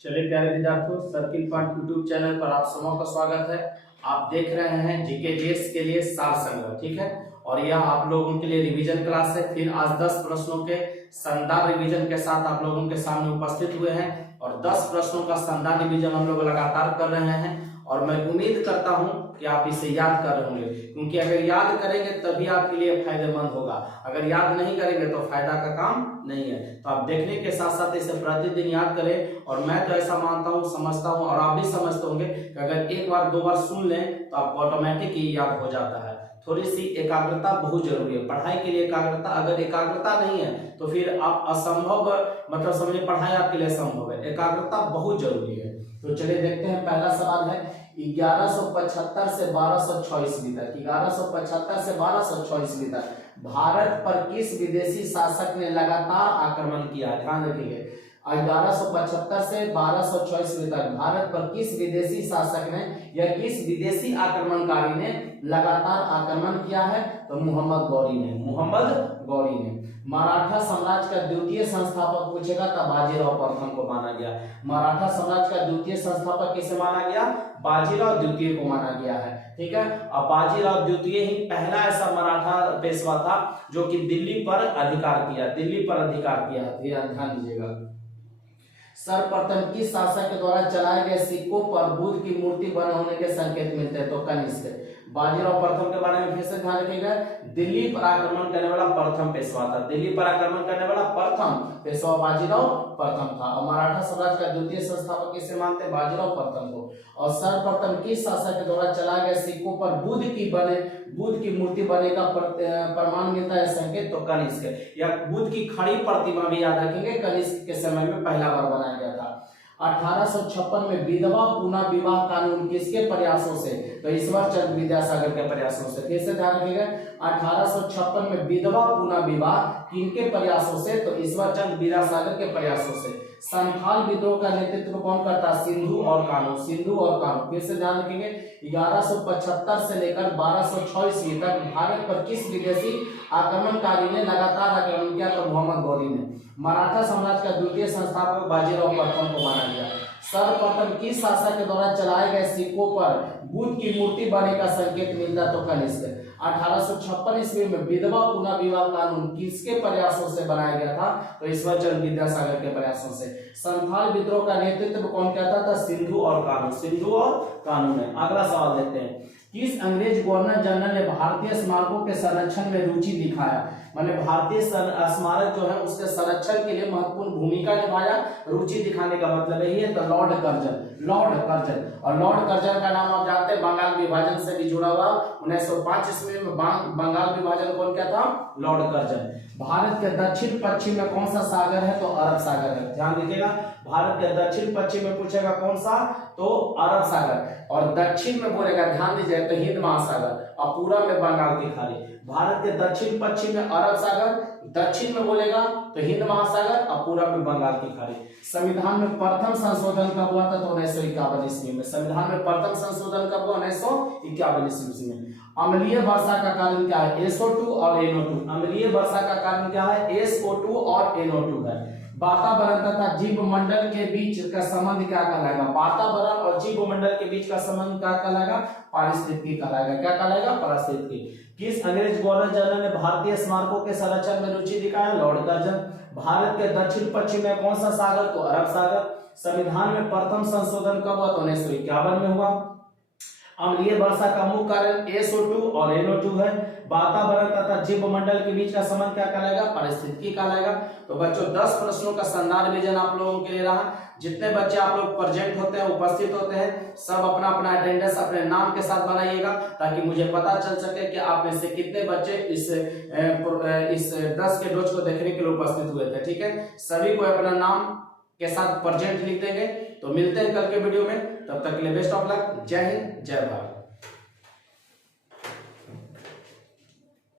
चलिए प्यारे विद्यार्थियों, सर्किल पॉइंट यूट्यूब चैनल पर आप सबों का स्वागत है। आप देख रहे हैं जीके जीएस के लिए सार संग्रह, ठीक है। और यह आप लोगों के लिए रिवीजन क्लास है। फिर आज 10 प्रश्नों के शानदार रिवीजन के साथ आप लोगों के सामने उपस्थित हुए हैं और 10 प्रश्नों का शानदार रिवीजन हम लोग लगातार कर रहे हैं और मैं उम्मीद करता हूं कि आप इसे याद कर रहे होंगे, क्योंकि अगर याद करेंगे तभी आपके लिए फायदेमंद होगा। अगर याद नहीं करेंगे तो फायदा का काम नहीं है। तो आप देखने के साथ साथ इसे प्रतिदिन याद करें। और मैं तो ऐसा मानता हूँ, समझता हूँ और आप भी समझते होंगे कि अगर एक बार दो बार सुन लें तो आपको ऑटोमेटिक ही याद हो जाता है। थोड़ी सी एकाग्रता बहुत जरूरी है पढ़ाई के लिए। एकाग्रता, अगर एकाग्रता नहीं है तो फिर आप असंभव, मतलब समझिए पढ़ाई आपके लिए असंभव है। एकाग्रता बहुत जरूरी है। तो चलिए देखते हैं। पहला सवाल है 1175 से 1206 ईस्वी तक। 1175 से 1206 ईस्वी तक भारत पर किस विदेशी शासक ने लगातार आक्रमण किया? ध्यान रखिए, 1175 से 1206 ईस्वी तक भारत पर किस विदेशी शासक ने या किस विदेशी आक्रमणकारी ने लगातार आक्रमण किया है? तो मोहम्मद गौरी ने। मोहम्मद गौरी ने। मराठा साम्राज्य का द्वितीय संस्थापक पूछेगा तो बाजीराव प्रथम को माना गया। मराठा साम्राज्य का द्वितीय संस्थापक किसे माना गया? बाजीराव द्वितीय को माना गया है, ठीक है। अब बाजीराव द्वितीय ही पहला ऐसा मराठा पेशवा था जो कि दिल्ली पर अधिकार किया। दिल्ली पर अधिकार किया, ध्यान दीजिएगा। सर्वप्रथम किस शासक के द्वारा चलाए गए सिक्कों पर बुद्ध की मूर्ति बने होने के संकेत मिलते हैं? तो कनिष्क। बाजीराव प्रथम के बारे में फिर से ध्यान रखिएगा। दिल्ली पर आक्रमण करने वाला प्रथम पेशवा था। दिल्ली पर आक्रमण करने वाला प्रथम पेशवा बाजीराव प्रथम था। और मराठा साम्राज्य का द्वितीय संस्थापक किसे मानते हैं? बाजीराव प्रथम को। और सर्वप्रथम किस शासक के द्वारा चलाए गए सिक्कों पर बुद्ध की मूर्ति बने का प्रमाण मिलता है, संकेत? तो कनिष्क। या बुद्ध की खड़ी प्रतिमा भी याद रखेंगे, कनिष्क के समय में पहला बार बनाया गया था। 1856 में विधवा पुनः विवाह कानून किसके प्रयासों से? तो ईश्वर चंद्र विद्यासागर के प्रयासों से। फिर से ध्यान रखिएगा, 1856 में विधवा पुनः विवाह किनके प्रयासों से? तो ईश्वर चंद्र विद्यासागर के प्रयासों से। संथाल विद्रोह का नेतृत्व कौन करता? सिंधु और कानू। सिंधु और कानू। फिर से ध्यान रखेंगे, 1175 से लेकर 1206 ईस्वी तक भारत पर किस विदेशी आक्रमणकारी ने लगातार आक्रमण किया? तो मोहम्मद गौरी ने। मराठा साम्राज्य का द्वितीय संस्थापक बाजीराव प्रथम को माना गया। सर्वप्रथम किस शासक के द्वारा चलाए गए सिक्कों पर बुद्ध की मूर्ति बने का संकेत मिलता? तो कनिष्क। 1856 ईस्वी में विधवा पुनः विवाह कानून किसके प्रयासों से बनाया गया था? तो ईश्वर चंद्र विद्यासागर के प्रयासों से। संथाल विद्रोह का नेतृत्व कौन करता था? सिंधु और कानू। सिंधु और कानू ने। अगला सवाल देखते हैं। किस अंग्रेज गवर्नर जनरल ने भारतीय स्मारकों के संरक्षण में रुचि दिखाया? माने भारतीय स्मारक जो है उसके संरक्षण के लिए महत्वपूर्ण भूमिका निभाया। रुचि दिखाने का मतलब यही है। तो लॉर्ड कर्जन। Lord Curzon. और लॉर्ड कर्जन का नाम आप जानते हैं, बंगाल विभाजन से भी जुड़ा हुआ। 1905 ईस्वी में बंगाल विभाजन कौन क्या था? Lord Curzon. भारत के दक्षिण पश्चिम में कौन सा सागर है? तो अरब सागर है। ध्यान दीजिएगा, भारत के दक्षिण पश्चिम में पूछेगा कौन सा? तो अरब सागर। और दक्षिण में बोलेगा, ध्यान दीजिए, तो हिंद महासागर। और पूरा में बंगाल की खाड़ी। भारत के दक्षिण पश्चिम में अरब सागर, दक्षिण में बोलेगा तो हिंद महासागर और पूरा में बंगाल की खाड़ी। संविधान में प्रथम संशोधन कब हुआ था? तो 1951 ईस्वी में। संविधान में प्रथम संशोधन कब हुआ? 1951 ईस्वी में। अम्लीय वर्षा का कारण क्या है? SO2 और NO2। अम्लीय वर्षा का कारण क्या है? SO2 और NO2 है। वातावरण तथा जीव मंडल के बीच का संबंध क्या कहलाएगा? वातावरण और जीव मंडल के बीच का संबंध क्या कहलाएगा? पारिस्थितिकी कहलाएगा। क्या कहलाएगा? पारिस्थितिकी। किस अंग्रेज गवर्नर जनरल ने भारतीय स्मारकों के संरक्षण में रुचि दिखाया? Lord Curzon. भारत के दक्षिण पश्चिम में कौन सा सागर? तो अरब सागर। संविधान में प्रथम संशोधन कब हुआ? तो 1951 में हुआ। अम्लीय वर्षा का मुख्य कारण SO2 और NO2 है। वातावरण तथा जीव मंडल के बीच का संबंध क्या कहलाएगा? पारिस्थितिकी कहलाएगा। तो बच्चों 10 प्रश्नों का शानदार रिवीजन आप लोगों के लिए रहा। जितने बच्चे आप लोग प्रेजेंट होते हैं, उपस्थित होते हैं, सब अपना अपना अटेंडेंस अपने नाम के साथ बनाइएगा ताकि मुझे पता चल सके कि आप में से कितने बच्चे इस 10 के डोज को देखने के लिए उपस्थित हुए थे, ठीक है। सभी को अपना नाम के साथ प्रेजेंट लिख देंगे। तो मिलते हैं कल के वीडियो में, तब तक के लिए बेस्ट ऑफ लक। जय हिंद, जय भारत।